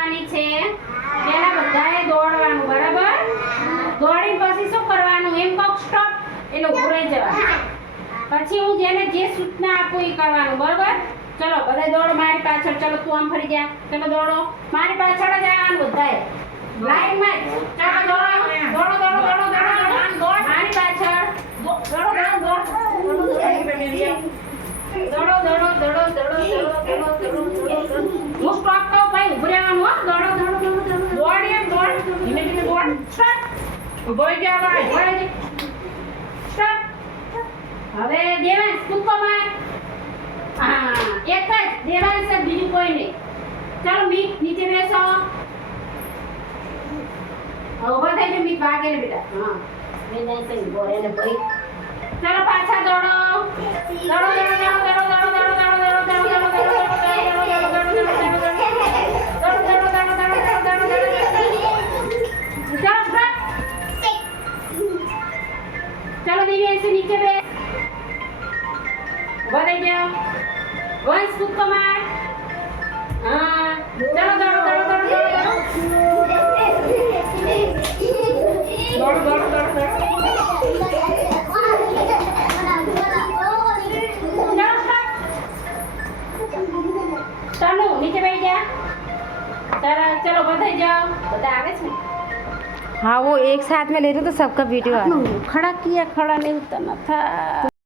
કરવાની છે પહેલા બધાએ દોડવાનું બરાબર દોડી પછી શું કરવાનું એમ કોક સ્ટોપ એટલે ઊભું રહી જવાનું પછી હું જેને જે સૂચના આપું એ કરવાનું બરાબર ચલો બધા દોડો મારી પાછળ ચલો તું આમ ફરી જા ચલો દોડો મારી પાછળ જ આવવાનું બધાએ લાઈનમાં ચલો દોડો દોડો દોડો દોડો દોડો મારી પાછળ દોડો દોડો દોડો દોડો દોડો દોડો હું સ્ટોપ કહું ભાઈ ઊભું રહેવાનું હો દોડો દોડો દોડો દોડ એમ દોડ ધીમે ધીમે દોડ સ્ટોપ ઊભો રહી જા ભાઈ ઊભો રહી જા સ્ટોપ હવે દેવાંશ કૂદકો માર હા એક જ દેવાંશ છે બીજું કોઈ નહીં ચાલો મીત નીચે બેસો ઊભા થઈ જાઓ મીત ભાગે ને બેટા હા મેં નહીં સહી ઊભો રહે ને ભાઈ ચાલો પાછા દોડો દોડો દોડો દોડો દોડો દોડો દોડો દોડો દોડો चलो दीदी ऐसे नीचे पे ऊपर रह जाओ वंश खुद को मार हाँ चलो दौड़ो दौड़ो दौड़ो दौड़ो दौड़ो दौड़ो दौड़ो चलो नीचे बैठ जा चलो बधाई जाओ बता आगे से हाँ वो एक साथ में लेते तो सबका वीडियो आ खड़ा किया खड़ा नहीं उतरना था